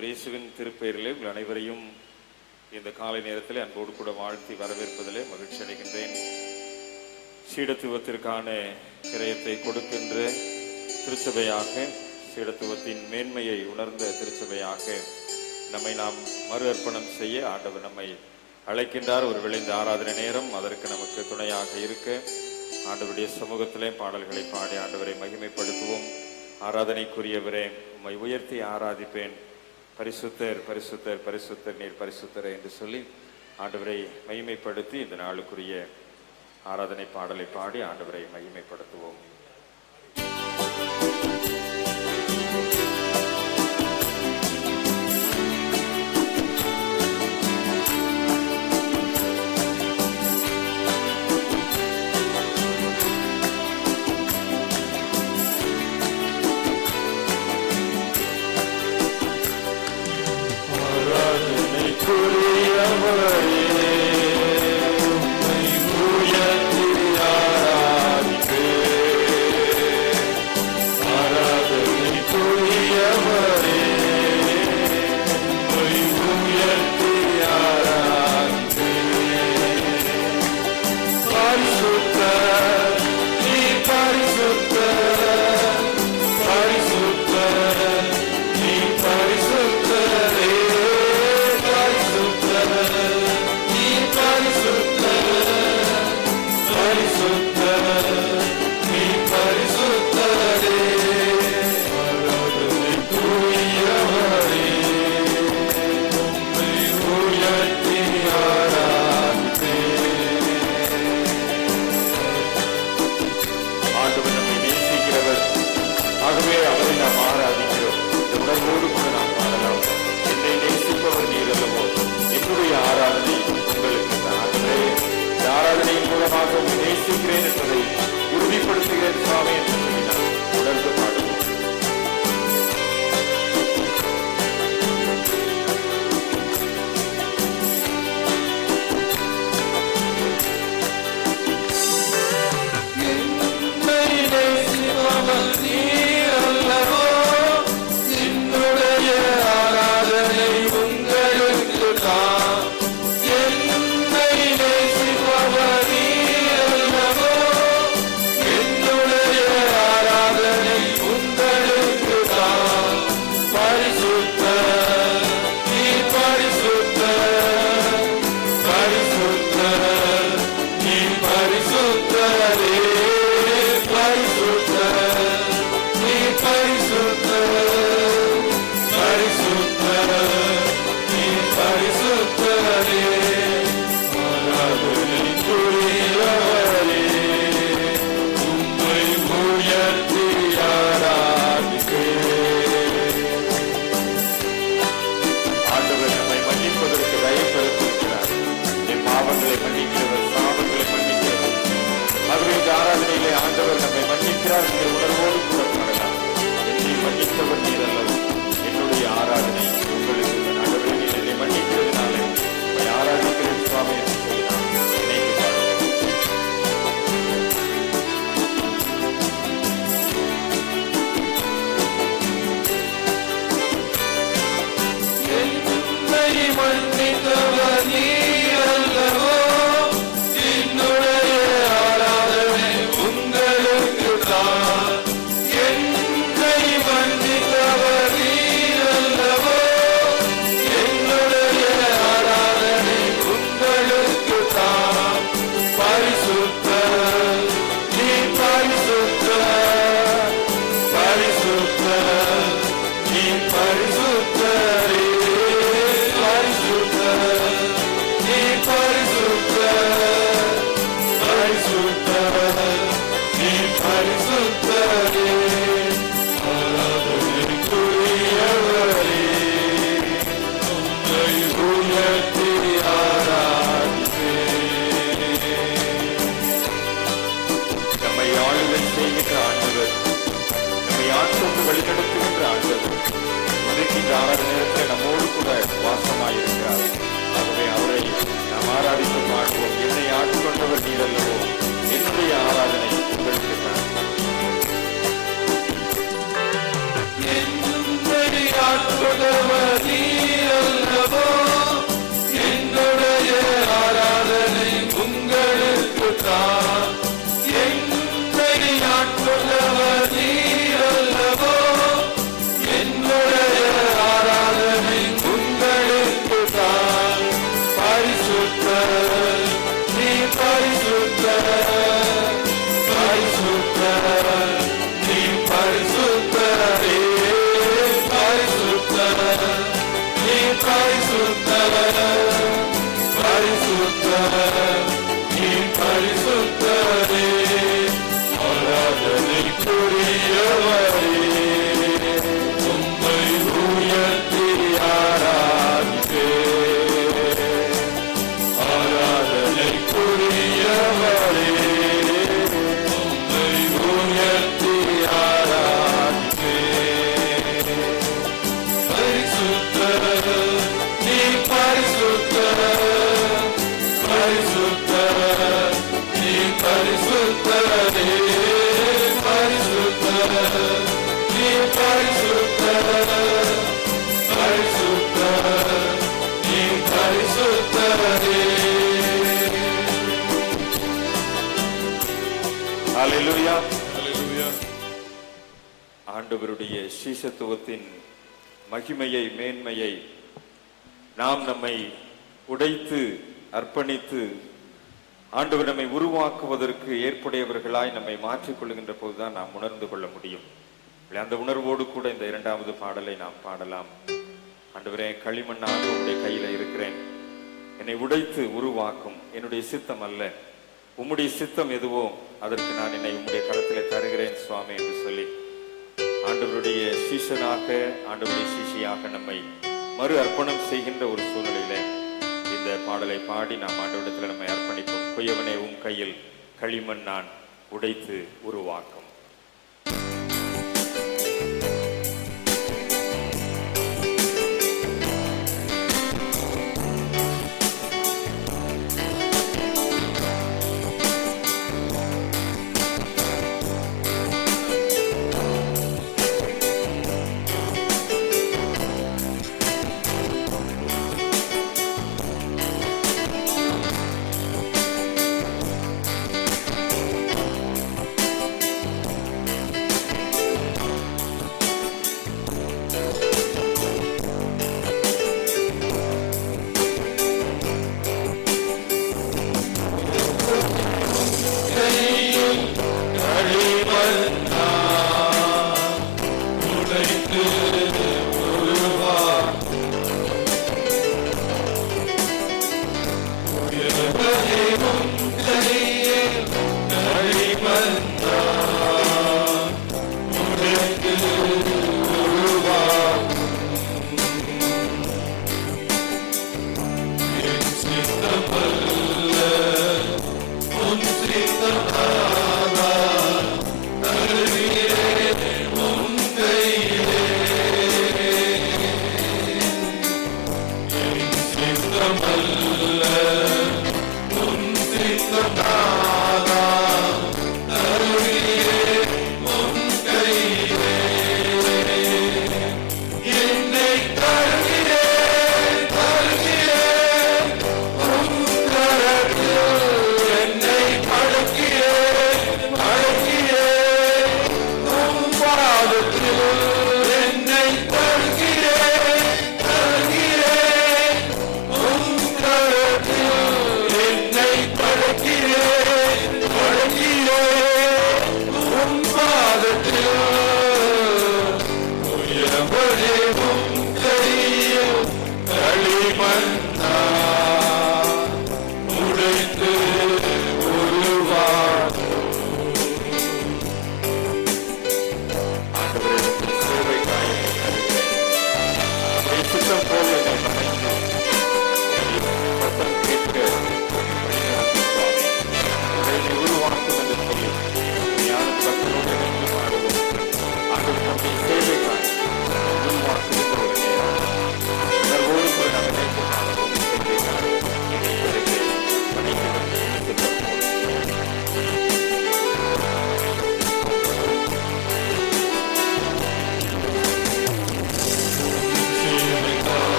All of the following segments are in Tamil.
ஆண்டவர் இயேசுவின் திருப்பெயரிலே உங்கள் அனைவரையும் இந்த காலை நேரத்தில் அன்போடு கூட வாழ்த்தி வரவேற்பதிலே மகிழ்ச்சி அடைகின்றேன். சீடத்துவத்திற்கான கிரயத்தை கொடுக்கின்ற திருச்சபையாக, சீடத்துவத்தின் மேன்மையை உணர்ந்த திருச்சபையாக நம்மை நாம் மறு அர்ப்பணம் செய்ய ஆண்டவர் நம்மை அழைக்கின்றார். ஒரு விளைந்த ஆராதனை நேரம் அதற்கு நமக்கு துணையாக இருக்க ஆண்டவருடைய சமூகத்திலே பாடல்களை பாடி ஆண்டவரை மகிமைப்படுத்துவோம். ஆராதனைக்குரியவரே, உம்மை உயர்த்தி ஆராதிப்பேன். பரிசுத்தர் பரிசுத்தர் பரிசுத்தர், நீர் பரிசுத்தர் என்று சொல்லி ஆண்டவரை மகிமைப்படுத்தி இந்த நாளுக்குரிய ஆராதனை பாடலை பாடி ஆண்டவரை மகிமைப்படுத்துவோம். Bhagavati ஹல்லேலூயா. ஆண்டவருடைய சீஷத்துவத்தின் மகிமையை, மேன்மையை நாம் நம்மை உடைத்து அர்ப்பணித்து ஆண்டவர் நம்மை உருவாக்குவதற்கு ஏற்புடையவர்களாய் நம்மை மாற்றிக்கொள்ளுகின்ற போதுதான் நாம் உணர்ந்து கொள்ள முடியும். அந்த உணர்வோடு கூட இந்த இரண்டாவது பாடலை நாம் பாடலாம். ஆண்டவரே, களிமண்ணாக உம்முடைய கையில இருக்கிறேன், என்னை உடைத்து உருவாக்கும், என்னுடைய சித்தம் அல்ல, உம்முடைய சித்தம் எதுவோ அதற்கு நான் என்னை உம்முடைய கரத்திலே தருகிறேன் சுவாமி என்று சொல்லி ஆண்டவருடைய சீஷனாக, ஆண்டவருடைய சீஷியாக நம்மை மறு அர்ப்பணம் செய்கின்ற ஒரு சூழ்நிலையில இந்த பாடலை பாடி நாம் ஆண்டவரிடத்தில் நம்மை அர்ப்பணிப்போம். குயவனே, உம் கையில் களிமண் நான் உடைத்து உருவாக்கும்.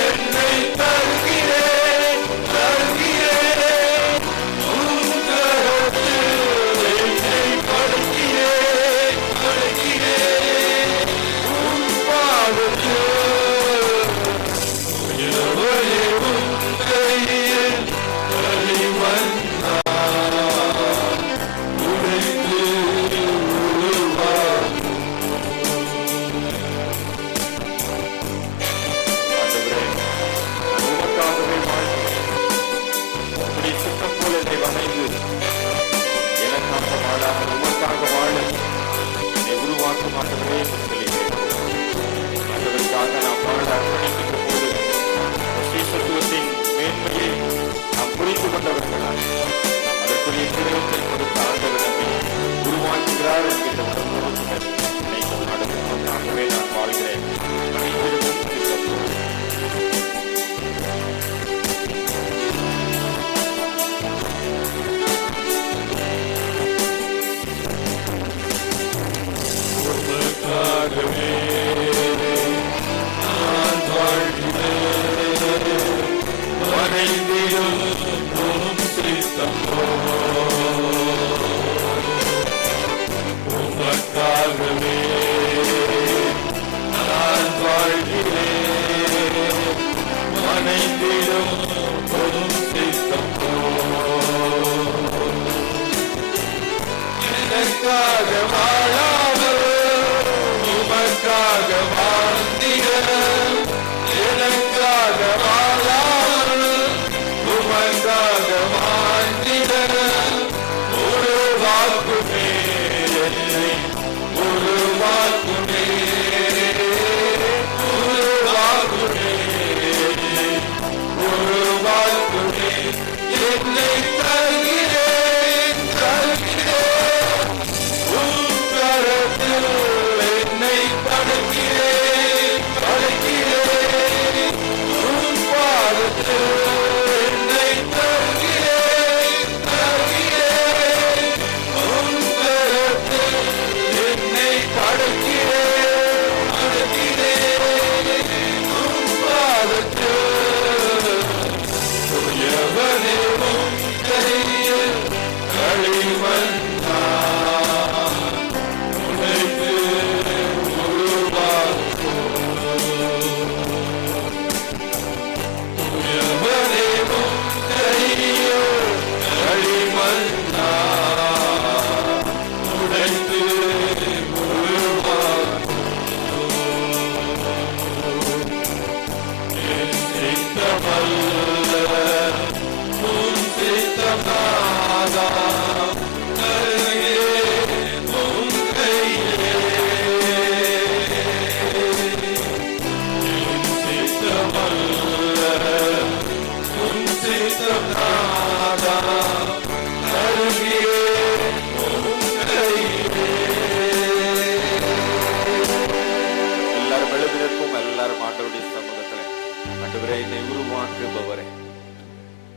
என்னை தருகிறேன் அசைந்து எனக்காக வாழாமல் உமக்காக வாழ என்னை உருவாக்கும் ஆண்டவரே என்று சொல்லுகிறேன். ஆண்டவருக்காக நாம் வாழ அர்ப்பணிக்கின்ற போது சீசத்துவத்தின் மேன்மையை நாம் புரிந்து கொண்டவர்களால் அதற்குரிய கிரகத்தை கொடுத்த ஆண்டவர் நம்மை உருவாக்குகிறார் என்கின்ற உணர்வுடன் ஆகவே நான் வாழ்கிறேன்.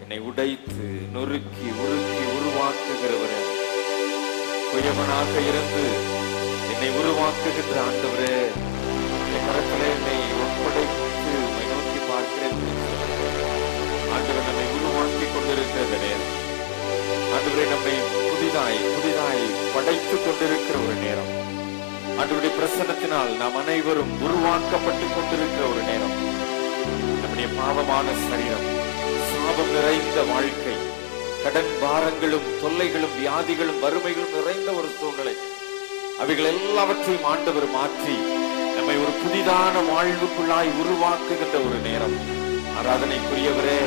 என்னை உடைத்து நொறுக்கி உருக்கி உருவாக்குகிறவரே, குயவனாக இருந்து என்னை உருவாக்குகின்ற ஆண்டவரே, என் கரத்திலே என்னை ஒப்படைத்து உம்மை நோக்கி பார்க்கிறேன். ஆண்டவர் நம்மை உருவாக்கி கொண்டிருக்கிற நேரம், ஆண்டவரே நம்மை புதிதாய் புதிதாய் படைத்துக் கொண்டிருக்கிற ஒரு நேரம், ஆண்டவருடைய பிரசன்னத்தினால் நாம் அனைவரும் உருவாக்கப்பட்டுக் கொண்டிருக்கிற ஒரு நேரம். நம்முடைய பாவமான சரீரம், சாபம் நிறைந்த வாழ்க்கை, கடன் பாரங்களும் தொல்லைகளும் வியாதிகளும் வறுமைகளும் நிறைந்த ஒரு சூழ்நிலை, அவைகள் எல்லாவற்றையும் ஆண்டவர் மாற்றி நம்மை ஒரு புதிதான வாழ்வுக்குள்ளாய் உருவாக்குகின்ற ஒரு நேரம். ஆராதனைக்குரியவரே,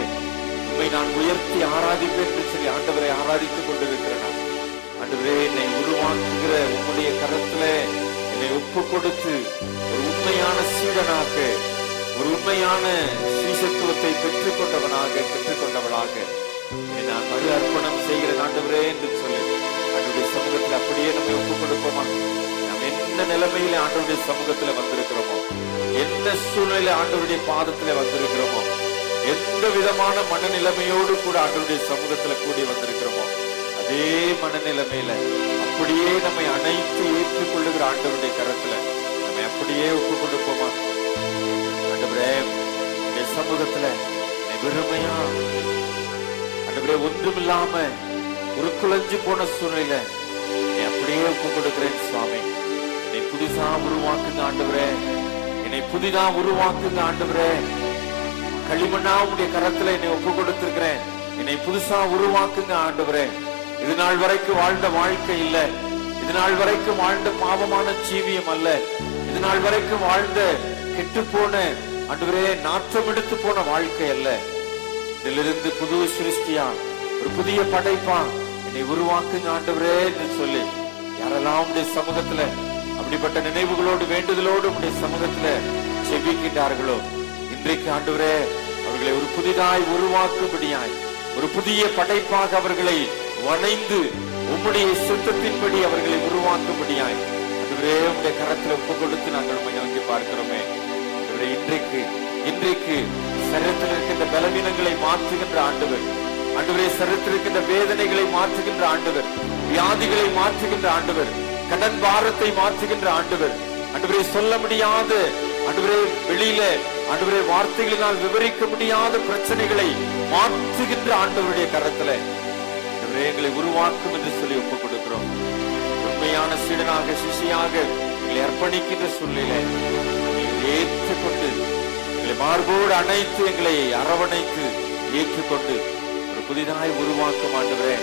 உண்மை நான் உயர்த்தி ஆராதிப்பேன் என்று சொல்லி ஆண்டவரை ஆராதித்துக் கொண்டிருக்கிறேன். ஆண்டவரே, என்னை உருவாக்குகிற உம்முடைய கரத்திலே என்னை ஒப்பு கொடுத்து ஒரு உண்மையான சீடனாக, ஒரு உண்மையான சீசத்துவத்தை பெற்றுக்கொண்டவளாக நான் மறு அர்ப்பணம் செய்கிற ஆண்டவரே என்று சொல்லி ஆண்டவருடைய சமூகத்தில் அப்படியே நம்ம ஒப்பு கொடுப்போமா? நாம் என்ன நிலைமையில ஆண்டவருடைய சமூகத்துல வந்திருக்கிறோமோ, எந்த சூழ்நிலை ஆண்டவருடைய பாதத்துல வந்திருக்கிறோமோ, எந்த விதமான மனநிலைமையோடு கூட ஆண்டவருடைய சமூகத்துல கூடி வந்திருக்கிறோமோ, அதே மனநிலைமையில அப்படியே நம்மை அனைத்து ஏற்றுக்கொள்ளுகிற ஆண்டவருடைய கரத்துல நம்மை அப்படியே ஒப்பு கொடுப்போமா? ஆண்டவரே, இந்த சமூகத்துல வெறுமையா ஆண்டவரே, ஒன்றுமில்லாம ஒரு குலைஞ்சு போன சூழ்நிலை அப்படியே ஒப்பு கொடுக்கிறேன். சுவாமி, என்னை புதிதா உருவாக்குங்க ஆண்டவரே, என்னை புதிதா உருவாக்குங்க ஆண்டவரே. களிமண்ணா உடைய கரத்துல என்னை ஒப்பு கொடுத்திருக்கிறேன், என்னை புதுசா உருவாக்குங்க ஆண்டவரே. இது நாள் வரைக்கும் வாழ்ந்த வாழ்க்கை இல்ல, இது நாள் வரைக்கும் வாழ்ந்த பாவமான ஜீவியம் அல்ல, இது நாள் வரைக்கும் வாழ்ந்த கெட்டு போன ஆண்டவரே நாற்றம் எடுத்து போன வாழ்க்கை அல்ல. இதிலிருந்து புது சிருஷ்டியா ஒரு புதிய படைப்பா என்னை உருவாக்குங்க ஆண்டவரே என்று சொல்லி யாரெல்லாம் உடைய சமூகத்துல அப்படிப்பட்ட நினைவுகளோடு வேண்டுதலோடு உடைய சமூகத்துல செபிக்கின்றார்களோ இன்றைக்கு ஆண்டவரே அவர்களை ஒரு புதிதாய் உருவாக்கும்படியாய் ஒரு புதிய படைப்பாக அவர்களை வணைந்து உம்முடைய சித்தத்தின்படி அவர்களை உருவாக்கும்படியாய் ஆண்டவரே உடைய கரத்துல ஒப்பு கொடுத்து நாங்கள் உம்மை நோக்கி பார்க்கிறோமே. இன்றைக்கு சரீரத்தில் இருக்கின்ற பலவீனங்களை மாற்றுகின்ற ஆண்டவர், ஆண்டவரே சரீரத்தில் இருக்கின்ற வேதனைகளை மாற்றுகின்ற ஆண்டவர், வியாதிகளை மாற்றுகின்ற ஆண்டவர், கடன் பாரத்தை மாற்றுகின்ற ஆண்டவர், ஆண்டவரே சொல்ல முடியாத ஆண்டவரே வெளியில ஆண்டவரே வார்த்தைகளினால் விவரிக்க முடியாத பிரச்சனைகளை மாற்றுகின்ற ஆண்டவருடைய கரத்துல ஆண்டவரே எங்களை உருவாக்கும் என்று சொல்லி ஒப்புக் கொடுக்கிறோம். உண்மையான சீடனாக சிஷியாக எங்களை அர்ப்பணிக்கின்ற சூழ்நிலை ஏற்றுக்கொண்டு எங்களை மார்போடு அணைத்து எங்களை அரவணைத்து ஏற்றுக்கொண்டு ஒரு புதிதாய் உருவாக்கும் ஆண்டவரே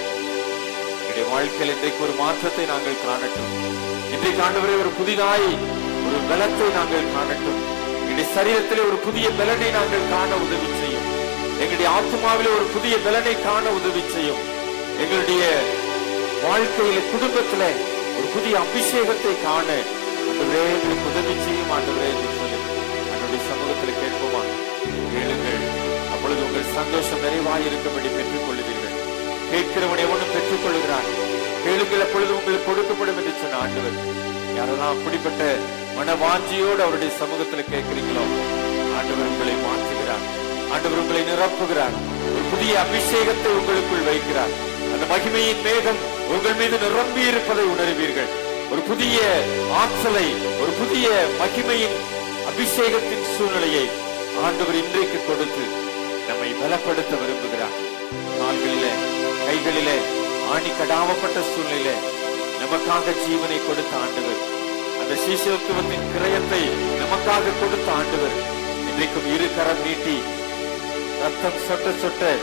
எங்களுடைய வாழ்க்கையில் இன்றைக்கு ஒரு மாற்றத்தை நாங்கள் காணட்டும். இன்றைக்கு ஆண்டவரே ஒரு புதிதாய் ஒரு பலத்தை நாங்கள் காணட்டும். எங்களுடைய சரீரத்திலே ஒரு புதிய பலனை நாங்கள் காண உதவி செய்யும். எங்களுடைய ஆத்மாவிலே ஒரு புதிய பலனை காண உதவி செய்யும். எங்களுடைய வாழ்க்கையில குடும்பத்தில ஒரு புதிய அபிஷேகத்தை காண ஆண்டவரே எங்களுக்கு உதவி செய்யும் ஆண்டவரே என்று சொல்லி என்னுடைய சமூகத்தில் கேட்போமா? கேளுங்கள், அப்பொழுது உங்கள் சந்தோஷம் நிறைவாய் இருக்கும்படி பெற்றுக் கொள்ளுவீர்கள். கேட்கிறவன் எவனும் பெற்றுக் கொள்கிறான். கேளுங்கள், அப்பொழுது உங்களுக்கு கொடுக்கப்படும் என்று சொன்ன ஆண்டவர். யாரெல்லாம் அப்படிப்பட்ட மனவாஞ்சியோடு அவருடைய சமூகத்தில் கேட்கிறீங்களோ ஆண்டவர் உங்களை மாற்றுகிறார். ஆண்டவர் உங்களை நிரப்புகிறார். ஒரு புதிய அபிஷேகத்தை உங்களுக்குள் வைக்கிறார். அந்த மகிமையின் மேகம் உங்கள் மீது நிரம்பி இருப்பதை உணர்வீர்கள். ஒரு புதிய ஆற்றலை, ஒரு புதிய மகிமையின் அபிஷேகத்தின் சூழ்நிலையை ஆண்டவர் இன்றைக்கு கொடுத்து நம்மை பலப்படுத்த விரும்புகிறார். கால்களிலே கைகளிலே ஆணி கடாவப்பட்ட சூழ்நிலை நமக்காக ஜீவனை கொடுத்த ஆண்டவர், அந்த சீஷத்துவத்தின் கிரயத்தை நமக்காக கொடுத்த ஆண்டவர் இன்றைக்கும் இரு கரம் நீட்டி ரத்தம் சொட்ட சொட்ட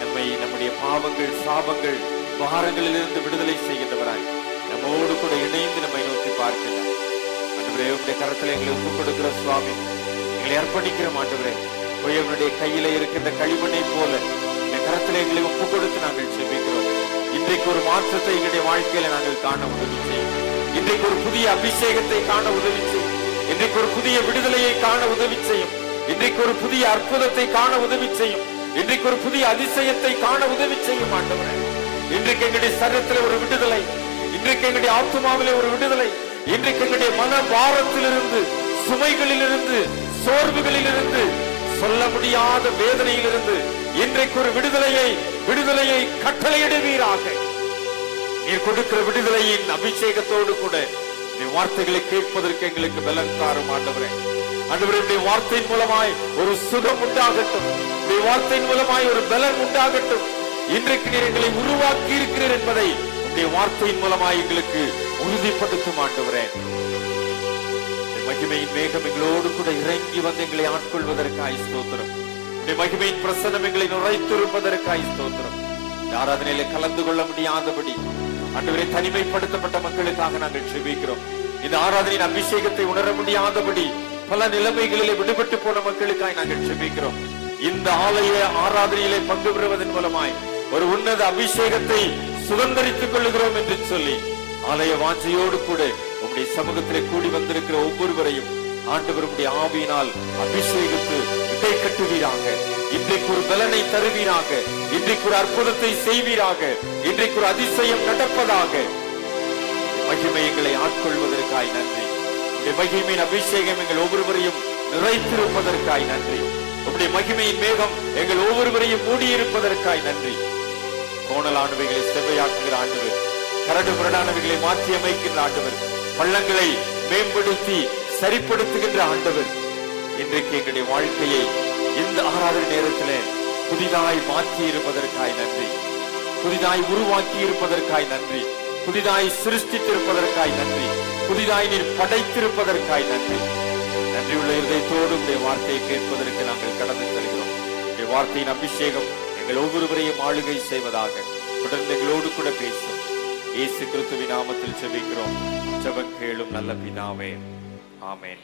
நம்மை நம்முடைய பாவங்கள் சாபங்கள் பாரங்களில் இருந்து விடுதலை செய்கின்றவராய் நம்மோடு கூட இணைந்து நம்மை நோக்கி பார்க்கிறார். ஆண்டவரே உடைய கரத்தில் எங்களை ஒப்புக் கொடுக்கிற சுவாமி, எங்களை அர்ப்பணிக்கிற ஆண்டவரே, உயவனுடைய கையில இருக்கின்ற களிமண்ணை போல இந்த கரத்தில் எங்களை ஒப்புக் கொடுத்து நாங்கள் செபிக்கிறோம். இன்றைக்கு ஒரு மாற்றத்தை எங்களுடைய வாழ்க்கையில நாங்கள் காண உதவி செய்யும். இன்றைக்கு ஒரு புதிய அபிஷேகத்தை காண உதவி செய்யும். இன்றைக்கு ஒரு புதிய விடுதலையை காண உதவி செய்யும். இன்றைக்கு ஒரு புதிய அற்புதத்தை காண உதவி செய்யும். இன்றைக்கு ஒரு புதிய அதிசயத்தை காண உதவி செய்யும் ஆண்டவரே. இன்றைக்கு எங்களுடைய சரீரத்தில் ஒரு விடுதலை, இன்றைக்கு எங்களுடைய ஆத்மாவிலே ஒரு விடுதலை, இன்றைக்கு எங்களுடைய மன பாரத்திலிருந்து, சுமைகளிலிருந்து, சோர்வுகளிலிருந்து, சொல்ல முடியாத வேதனையிலிருந்து இன்றைக்கு ஒரு விடுதலையை கட்டளையிடுவீராக. நீர் கொடுக்கிற விடுதலையின் அபிஷேகத்தோடு கூட நீ வார்த்தைகளை கேட்பதற்கு எங்களுக்கு பலன் தாரும் ஆண்டவரே. ஆண்டவருடைய வார்த்தையின் மூலமாய் ஒரு சுகம் உண்டாகட்டும். உடைய வார்த்தையின் மூலமாய் ஒரு பலன் உண்டாகட்டும். இன்றைக்கு நீர் எங்களை உருவாக்கி இருக்கிறீர் என்பதை உடைய வார்த்தையின் மூலமாய் எங்களுக்கு உறுதிப்படுத்தும் ஆண்டவரே. மகிமையின் மேகம் எங்களோடு கூட இறங்கி வந்து எங்களை ஆட்கொள்வதற்காய் ஸ்தோத்திரம். உடைய மகிமையின் பிரசன்னம் எங்களை நுழைத்திருப்பதற்காய் ஸ்தோத்திரம். ஆராதனையில கலந்து கொள்ள முடியாதபடி ஆண்டவரே தனிமைப்படுத்தப்பட்ட மக்களுக்காக நாங்கள் செபிக்கிறோம். இந்த ஆராதனையின் அபிஷேகத்தை உணர முடியாதபடி பல நிலைமைகளிலே விடுபட்டு போன மக்களுக்காய் நாங்கள் செபிக்கிறோம். இந்த ஆலய ஆராதனையிலே பங்கு பெறுவதன் மூலமாய் ஒரு உன்னத அபிஷேகத்தை சுதந்திரித்துக் கொள்ளுகிறோம் என்று சொல்லி ஆலய வாஞ்சையோடு கூட உங்களுடைய சமூகத்திலே கூடி வந்திருக்கிற ஒவ்வொருவரையும் ஆண்டவருடைய ஆவியினால் அபிஷேகத்து இடை கட்டுவீராக. இன்றைக்கு ஒரு பலனை தருவீராக. இன்றைக்கு ஒரு அற்புதத்தை செய்வீராக. இன்றைக்கு ஒரு அதிசயம் நடப்பதாக. மகிமை எங்களை ஆட்கொள்வதற்காய் நன்றி. மகிமையின் அபிஷேகம் எங்கள் ஒவ்வொருவரையும் நிறைத்திருப்பதற்காய் நன்றி. உங்களுடைய மகிமையின் மேகம் எங்கள் ஒவ்வொருவரையும் மூடியிருப்பதற்காய் நன்றி. கோணலானவைகளை செவ்வையாக்குகிற ஆண்டவர், கரடு முரடானவைகளை மாற்றி அமைக்கின்ற ஆண்டவர், பள்ளங்களை மேம்படுத்தி சரிப்படுத்துகின்ற ஆண்டவர், இன்றைக்கு எங்களுடைய வாழ்க்கையை இந்த ஆராதனை நேரத்திலே புதிதாய் மாற்றி இருப்பதற்காய் நன்றி. புதிதாய் உருவாக்கி இருப்பதற்காய் நன்றி. புதிதாய் சிருஷ்டித்திருப்பதற்காய் நன்றி. புதிதாய் நீர் படைத்திருப்பதற்காய் நன்றி. நன்றியுள்ள இருதயத்தோடு உடைய வார்த்தையை கேட்பதற்கு நாங்கள் கடந்து செல்கிறோம். உடைய வார்த்தையின் அபிஷேகம் எங்கள் ஒவ்வொருவரையும் ஆளுகை செய்வதாக. தொடர்ந்து எங்களோடு கூட பேசும். இயேசு கிறிஸ்துவின் நாமத்தில் ஜெபிக்கிறோம். ஜெபம் கேளும் நல்ல பிதாவே. ஆமென்.